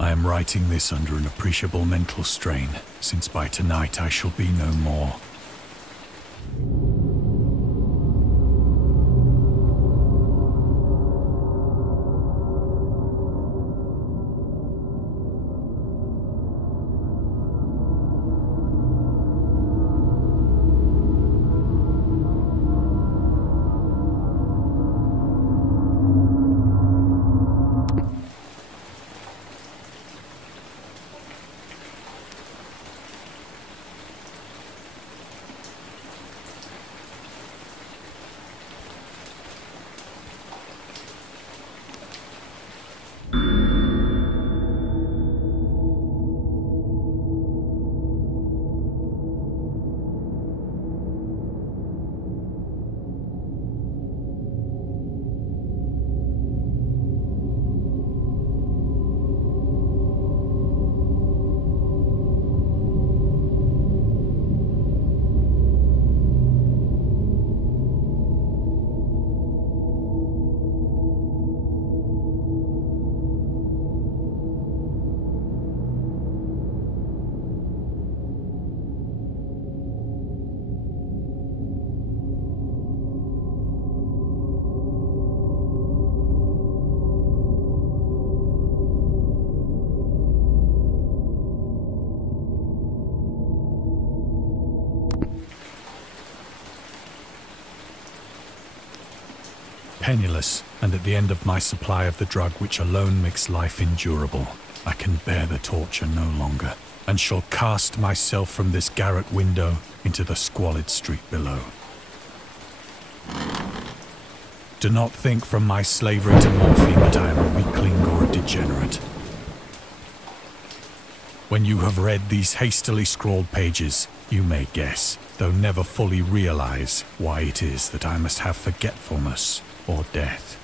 I am writing this under an appreciable mental strain, since by tonight I shall be no more. Penniless, and at the end of my supply of the drug which alone makes life endurable, I can bear the torture no longer, and shall cast myself from this garret window into the squalid street below. Do not think from my slavery to morphine that I am a weakling or a degenerate. When you have read these hastily scrawled pages, you may guess, though never fully realize, why it is that I must have forgetfulness or death.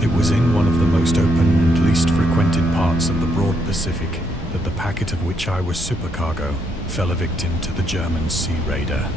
It was in one of the most open and least frequented parts of the broad Pacific that the packet of which I was supercargo fell a victim to the German sea raider.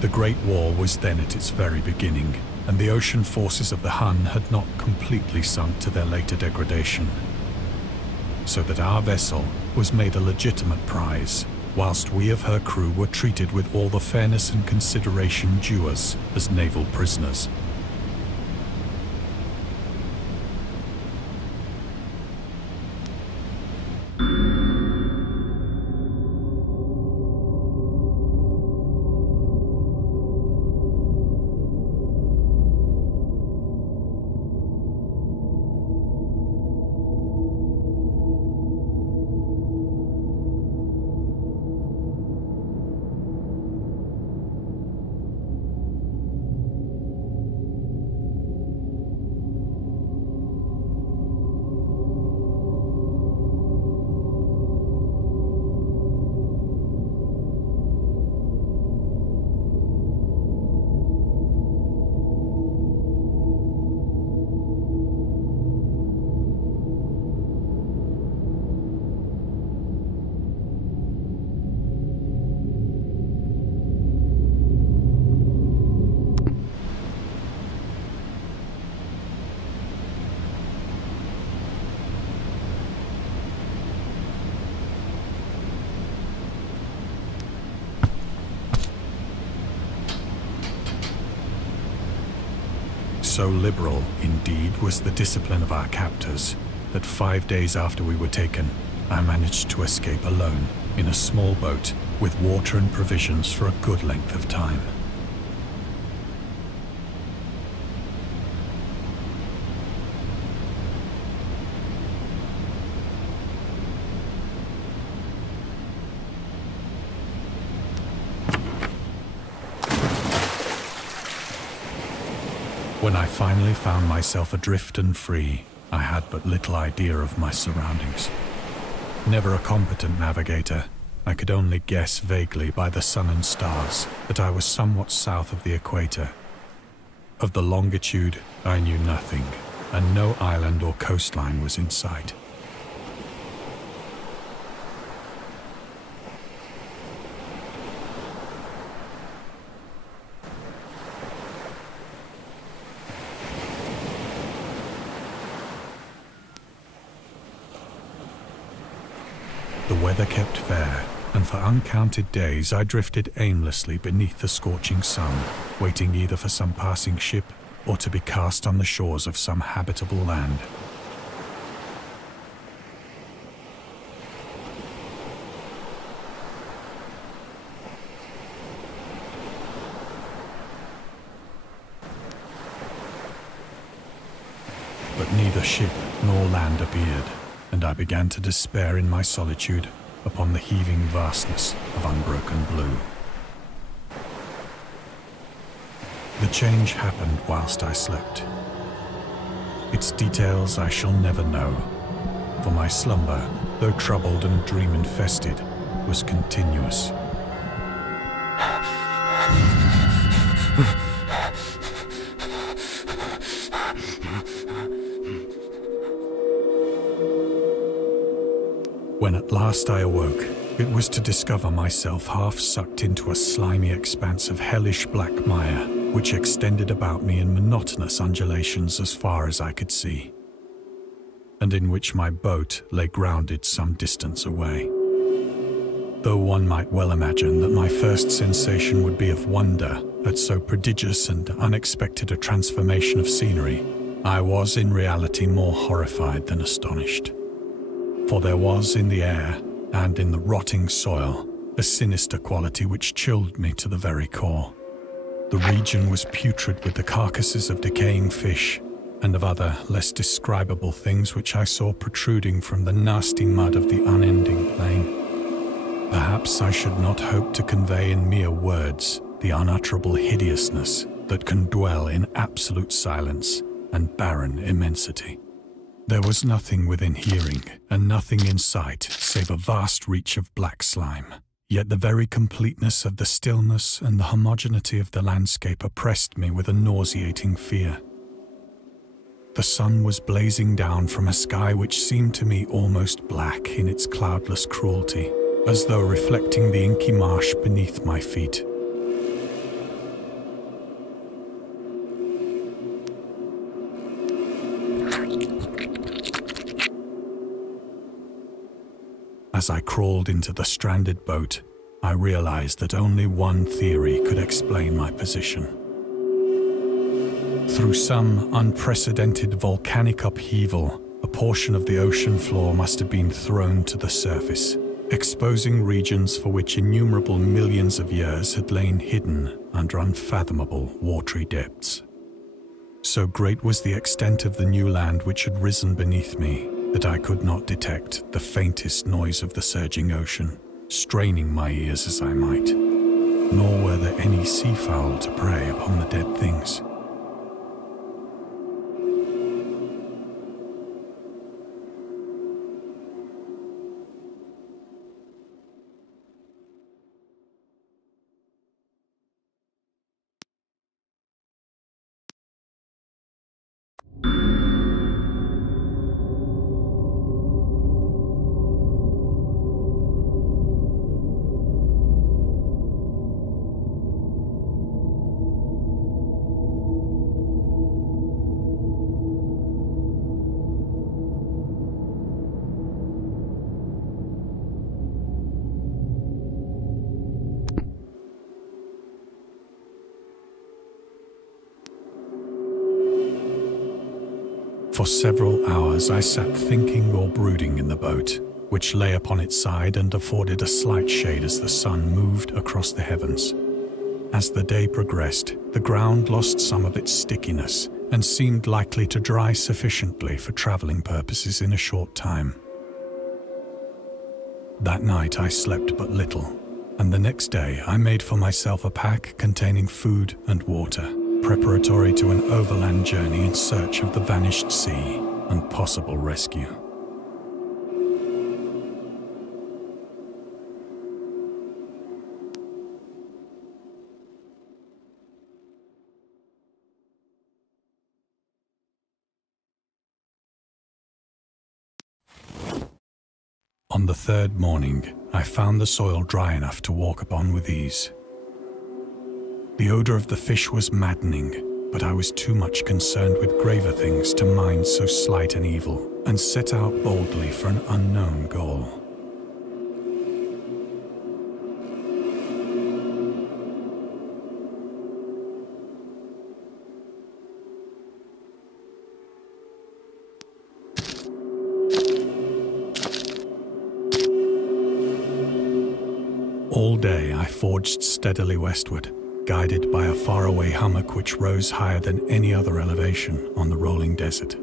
The Great War was then at its very beginning, and the ocean forces of the Hun had not completely sunk to their later degradation. So that our vessel was made a legitimate prize, whilst we of her crew were treated with all the fairness and consideration due us as naval prisoners. So liberal, indeed, was the discipline of our captors that 5 days after we were taken, I managed to escape alone in a small boat with water and provisions for a good length of time. When I finally found myself adrift and free, I had but little idea of my surroundings. Never a competent navigator, I could only guess vaguely by the sun and stars that I was somewhat south of the equator. Of the longitude, I knew nothing, and no island or coastline was in sight. The weather kept fair, and for uncounted days I drifted aimlessly beneath the scorching sun, waiting either for some passing ship or to be cast on the shores of some habitable land. But neither ship nor land appeared, and I began to despair in my solitude upon the heaving vastness of unbroken blue. The change happened whilst I slept. Its details I shall never know, for my slumber, though troubled and dream-infested, was continuous. When at last I awoke, it was to discover myself half sucked into a slimy expanse of hellish black mire, which extended about me in monotonous undulations as far as I could see, and in which my boat lay grounded some distance away. Though one might well imagine that my first sensation would be of wonder at so prodigious and unexpected a transformation of scenery, I was in reality more horrified than astonished. For there was in the air, and in the rotting soil, a sinister quality which chilled me to the very core. The region was putrid with the carcasses of decaying fish, and of other, less describable things which I saw protruding from the nasty mud of the unending plain. Perhaps I should not hope to convey in mere words the unutterable hideousness that can dwell in absolute silence and barren immensity. There was nothing within hearing, and nothing in sight, save a vast reach of black slime. Yet the very completeness of the stillness and the homogeneity of the landscape oppressed me with a nauseating fear. The sun was blazing down from a sky which seemed to me almost black in its cloudless cruelty, as though reflecting the inky marsh beneath my feet. As I crawled into the stranded boat, I realized that only one theory could explain my position. Through some unprecedented volcanic upheaval, a portion of the ocean floor must have been thrown to the surface, exposing regions for which innumerable millions of years had lain hidden under unfathomable watery depths. So great was the extent of the new land which had risen beneath me, that I could not detect the faintest noise of the surging ocean, straining my ears as I might, nor were there any seafowl to prey upon the dead things. For several hours I sat thinking or brooding in the boat, which lay upon its side and afforded a slight shade as the sun moved across the heavens. As the day progressed, the ground lost some of its stickiness and seemed likely to dry sufficiently for traveling purposes in a short time. That night I slept but little, and the next day I made for myself a pack containing food and water, preparatory to an overland journey in search of the vanished sea and possible rescue. On the third morning, I found the soil dry enough to walk upon with ease. The odor of the fish was maddening, but I was too much concerned with graver things to mind so slight an evil, and set out boldly for an unknown goal. All day I forged steadily westward, guided by a faraway hummock which rose higher than any other elevation on the rolling desert.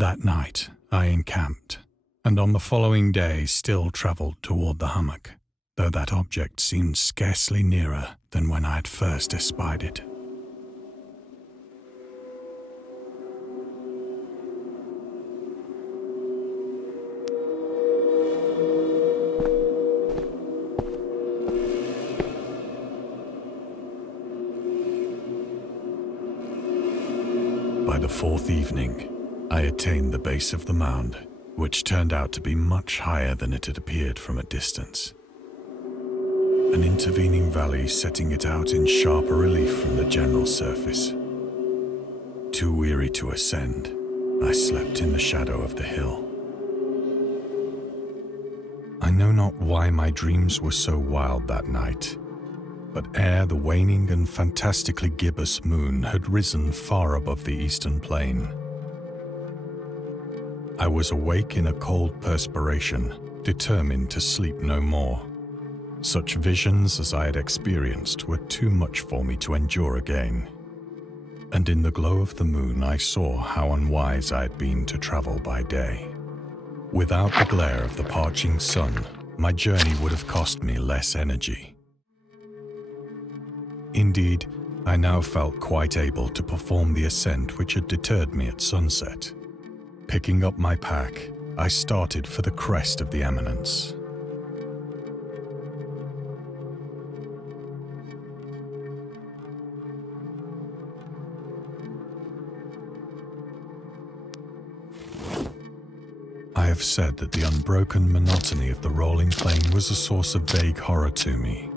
That night I encamped, and on the following day still travelled toward the hummock, though that object seemed scarcely nearer than when I had first espied it. By the fourth evening, I attained the base of the mound, which turned out to be much higher than it had appeared from a distance. An intervening valley setting it out in sharper relief from the general surface. Too weary to ascend, I slept in the shadow of the hill. I know not why my dreams were so wild that night, but ere the waning and fantastically gibbous moon had risen far above the eastern plain, I was awake in a cold perspiration, determined to sleep no more. Such visions as I had experienced were too much for me to endure again. And in the glow of the moon I saw how unwise I had been to travel by day. Without the glare of the parching sun, my journey would have cost me less energy. Indeed, I now felt quite able to perform the ascent which had deterred me at sunset. Picking up my pack, I started for the crest of the eminence. I have said that the unbroken monotony of the rolling plain was a source of vague horror to me,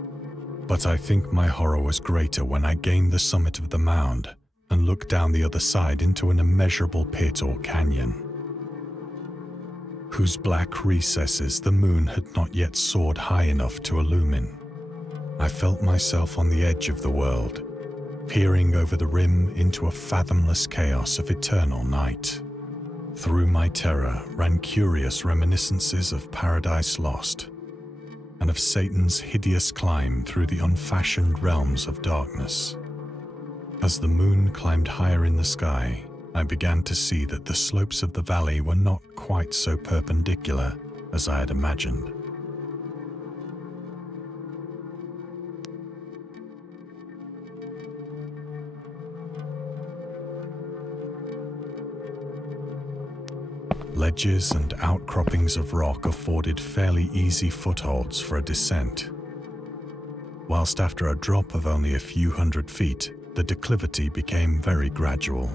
but I think my horror was greater when I gained the summit of the mound and looked down the other side into an immeasurable pit or canyon, whose black recesses the moon had not yet soared high enough to illumine. I felt myself on the edge of the world, peering over the rim into a fathomless chaos of eternal night. Through my terror ran curious reminiscences of Paradise Lost, and of Satan's hideous climb through the unfashioned realms of darkness. As the moon climbed higher in the sky, I began to see that the slopes of the valley were not quite so perpendicular as I had imagined. Ledges and outcroppings of rock afforded fairly easy footholds for a descent, whilst after a drop of only a few hundred feet, the declivity became very gradual.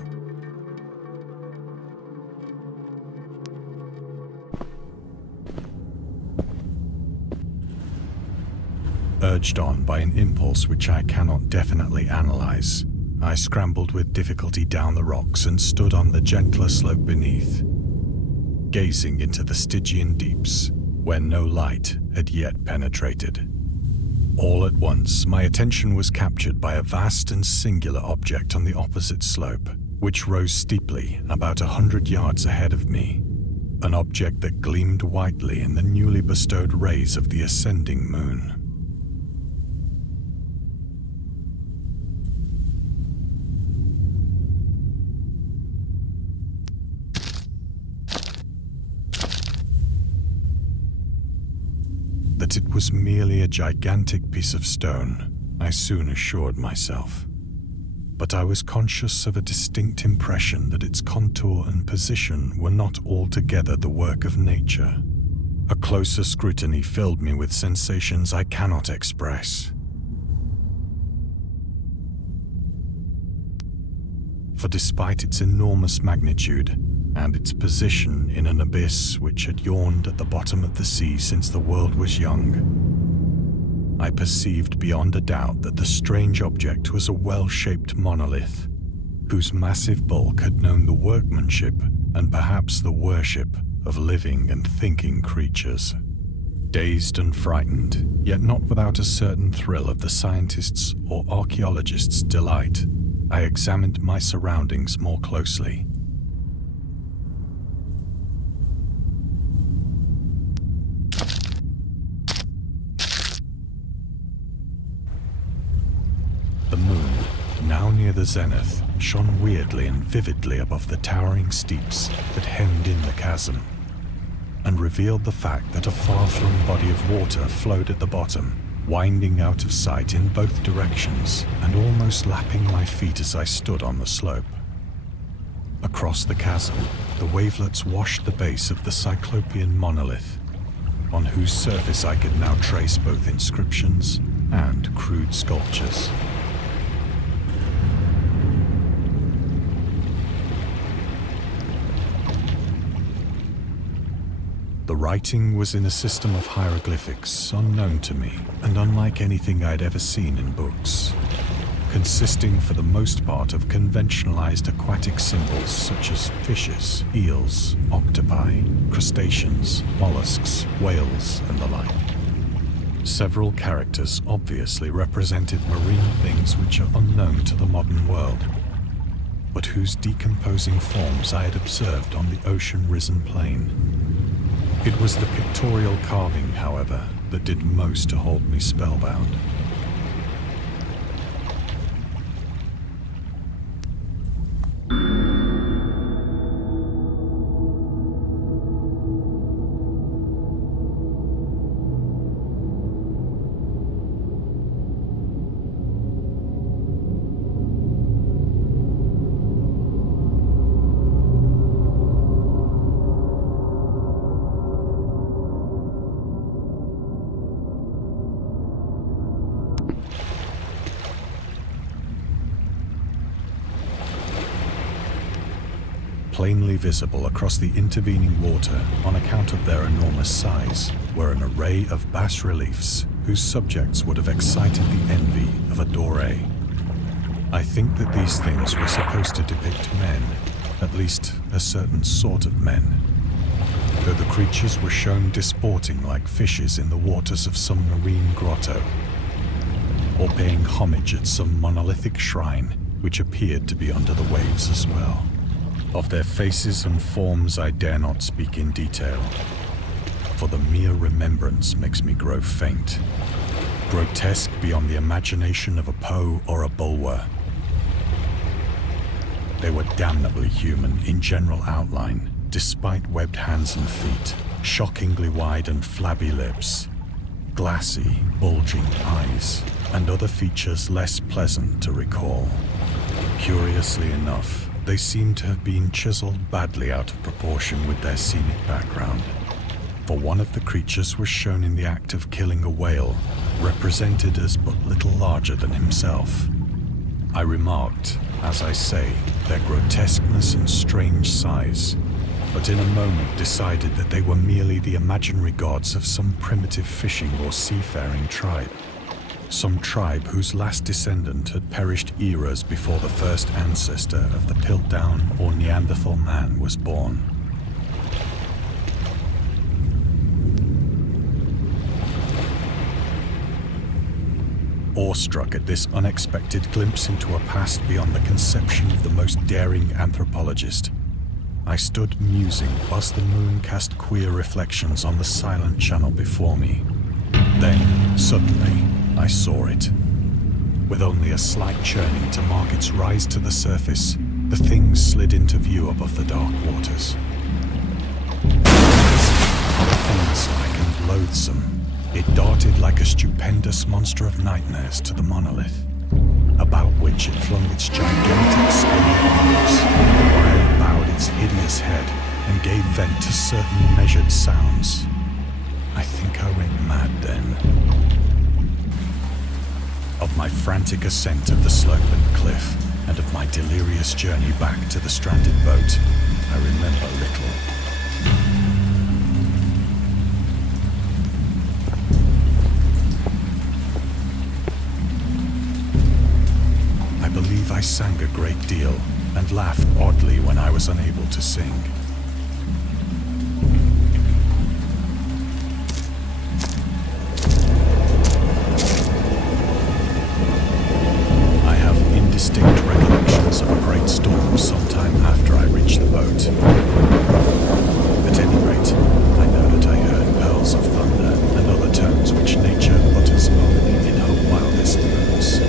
Urged on by an impulse which I cannot definitely analyze, I scrambled with difficulty down the rocks and stood on the gentler slope beneath, gazing into the Stygian deeps where no light had yet penetrated. All at once, my attention was captured by a vast and singular object on the opposite slope, which rose steeply about 100 yards ahead of me, an object that gleamed whitely in the newly bestowed rays of the ascending moon. That it was merely a gigantic piece of stone, I soon assured myself. But I was conscious of a distinct impression that its contour and position were not altogether the work of nature. A closer scrutiny filled me with sensations I cannot express. For despite its enormous magnitude, and its position in an abyss which had yawned at the bottom of the sea since the world was young, I perceived beyond a doubt that the strange object was a well-shaped monolith, whose massive bulk had known the workmanship and perhaps the worship of living and thinking creatures. Dazed and frightened, yet not without a certain thrill of the scientist's or archaeologist's delight, I examined my surroundings more closely. The moon, now near the zenith, shone weirdly and vividly above the towering steeps that hemmed in the chasm, and revealed the fact that a far-flung body of water flowed at the bottom, winding out of sight in both directions and almost lapping my feet as I stood on the slope. Across the chasm, the wavelets washed the base of the cyclopean monolith, on whose surface I could now trace both inscriptions and crude sculptures. The writing was in a system of hieroglyphics unknown to me and unlike anything I'd ever seen in books, consisting for the most part of conventionalized aquatic symbols such as fishes, eels, octopi, crustaceans, mollusks, whales, and the like. Several characters obviously represented marine things which are unknown to the modern world, but whose decomposing forms I had observed on the ocean-risen plain. It was the pictorial carving, however, that did most to hold me spellbound. Plainly visible across the intervening water on account of their enormous size were an array of bas-reliefs whose subjects would have excited the envy of a Doré. I think that these things were supposed to depict men, at least a certain sort of men, though the creatures were shown disporting like fishes in the waters of some marine grotto, or paying homage at some monolithic shrine which appeared to be under the waves as well. Of their faces and forms I dare not speak in detail, for the mere remembrance makes me grow faint, grotesque beyond the imagination of a Poe or a Bulwer. They were damnably human in general outline, despite webbed hands and feet, shockingly wide and flabby lips, glassy, bulging eyes, and other features less pleasant to recall. Curiously enough, they seem to have been chiseled badly out of proportion with their scenic background, for one of the creatures was shown in the act of killing a whale, represented as but little larger than himself. I remarked, as I say, their grotesqueness and strange size, but in a moment decided that they were merely the imaginary gods of some primitive fishing or seafaring tribe, some tribe whose last descendant had perished eras before the first ancestor of the Piltdown or Neanderthal man was born. Awestruck at this unexpected glimpse into a past beyond the conception of the most daring anthropologist, I stood musing whilst the moon cast queer reflections on the silent channel before me. Then, suddenly, I saw it. With only a slight churning to mark its rise to the surface, the thing slid into view above the dark waters. Fiend-like and loathsome, it darted like a stupendous monster of nightmares to the monolith, about which it flung its gigantic scaly arms, while it bowed its hideous head and gave vent to certain measured sounds. I think I went mad then. Of my frantic ascent of the sloping cliff and of my delirious journey back to the stranded boat, I remember little. I believe I sang a great deal and laughed oddly when I was unable to sing. I have indistinct recollections of a great storm sometime after I reached the boat. At any rate, I know that I heard pearls of thunder and other tones which nature utters only in her wildest moods.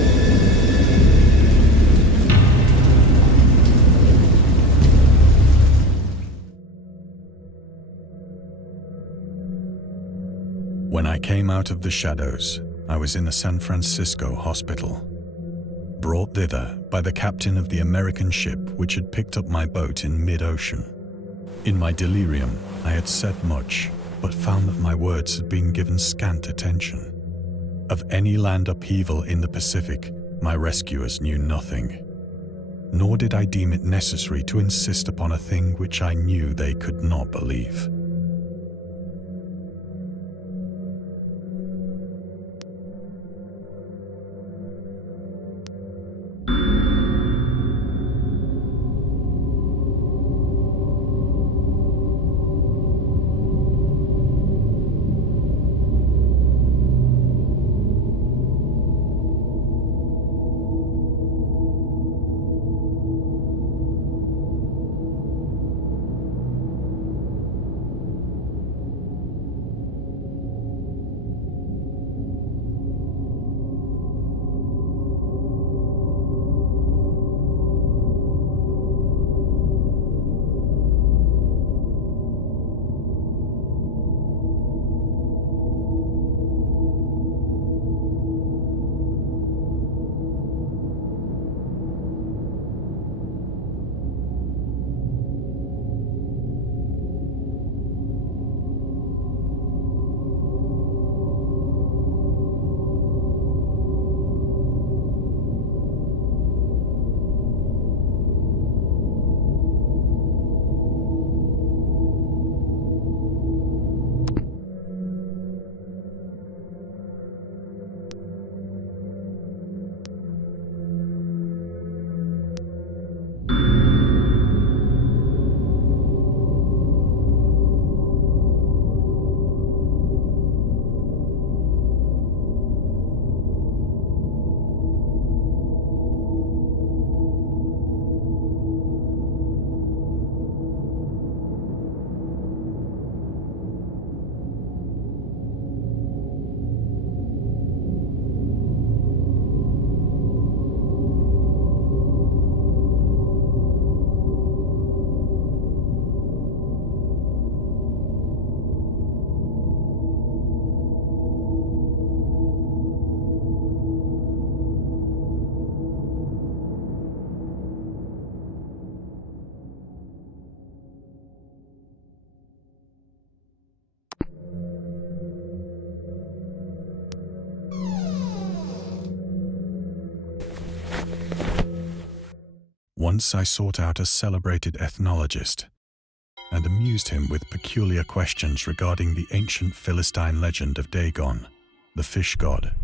When I came out of the shadows, I was in a San Francisco hospital, brought thither by the captain of the American ship which had picked up my boat in mid-ocean. In my delirium, I had said much, but found that my words had been given scant attention. Of any land upheaval in the Pacific, my rescuers knew nothing. Nor did I deem it necessary to insist upon a thing which I knew they could not believe. Once I sought out a celebrated ethnologist and amused him with peculiar questions regarding the ancient Philistine legend of Dagon, the fish god.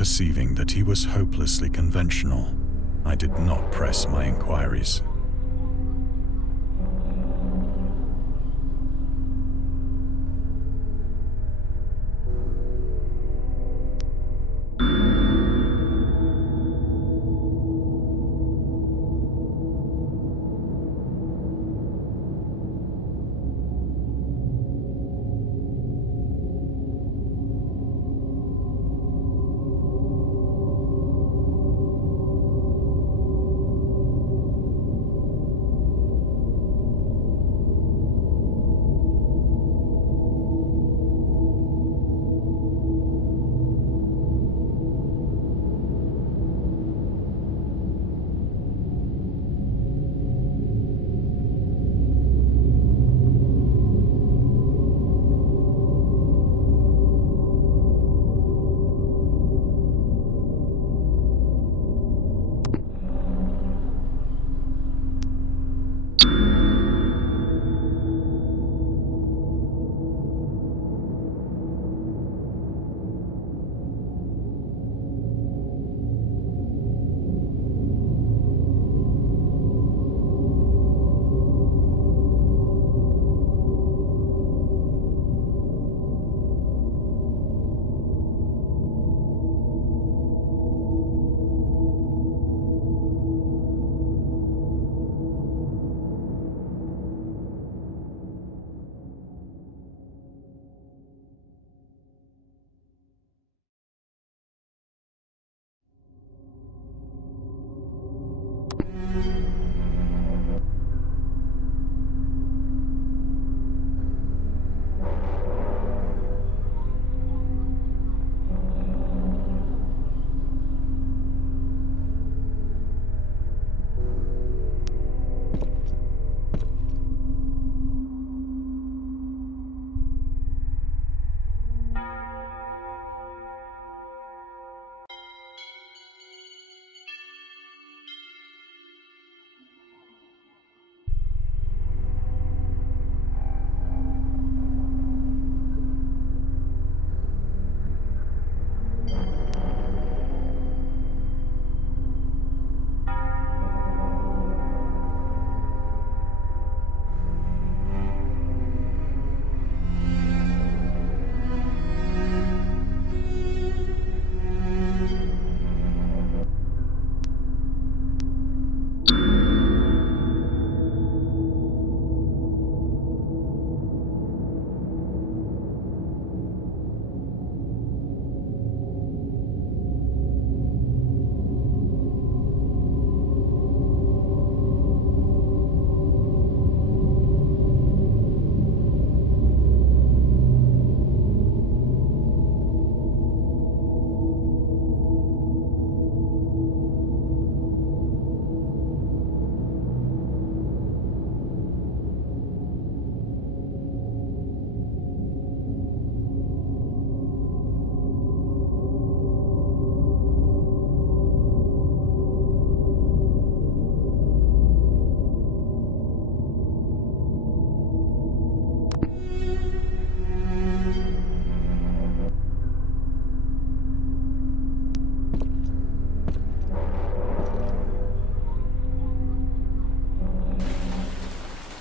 Perceiving that he was hopelessly conventional, I did not press my inquiries.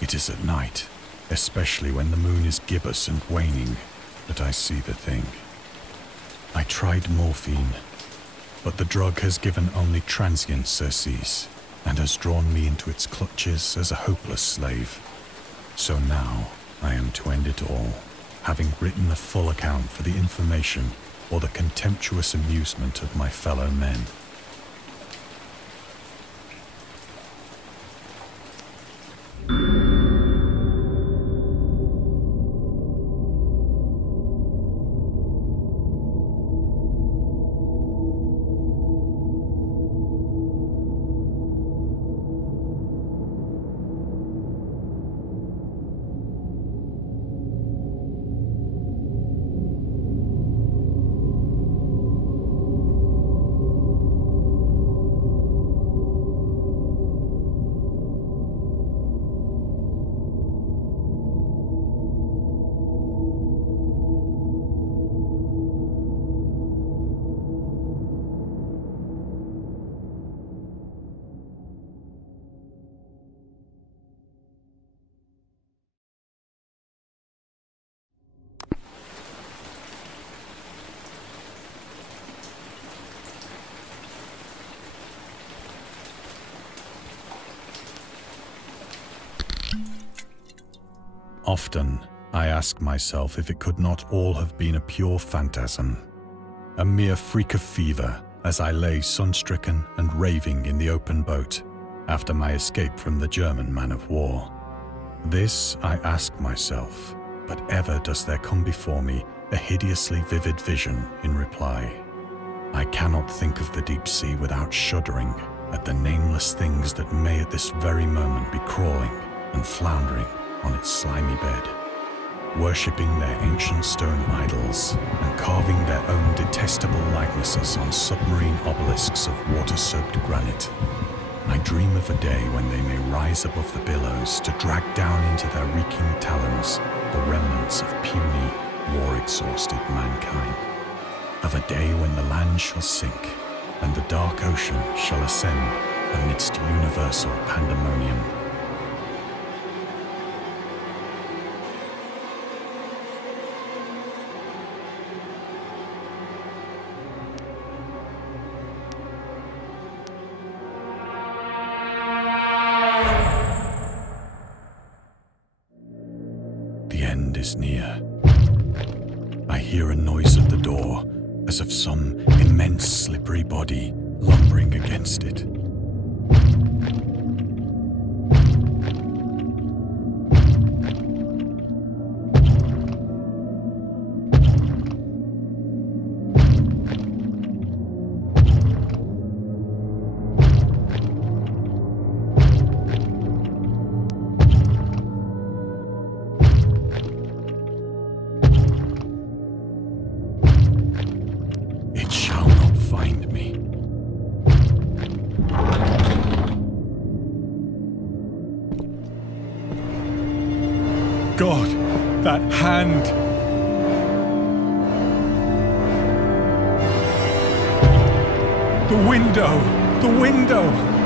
It is at night, especially when the moon is gibbous and waning, that I see the thing. I tried morphine, but the drug has given only transient surcease and has drawn me into its clutches as a hopeless slave. So now I am to end it all, having written a full account for the information or the contemptuous amusement of my fellow men. Often, I ask myself if it could not all have been a pure phantasm, a mere freak of fever as I lay sun-stricken and raving in the open boat after my escape from the German man-of-war. This I ask myself, but ever does there come before me a hideously vivid vision in reply. I cannot think of the deep sea without shuddering at the nameless things that may at this very moment be crawling and floundering on its slimy bed, worshipping their ancient stone idols and carving their own detestable likenesses on submarine obelisks of water-soaked granite. I dream of a day when they may rise above the billows to drag down into their reeking talons the remnants of puny, war-exhausted mankind. Of a day when the land shall sink and the dark ocean shall ascend amidst universal pandemonium. The end is near. I hear a noise at the door, as of some immense slippery body lumbering against it. God, that hand! The window! The window!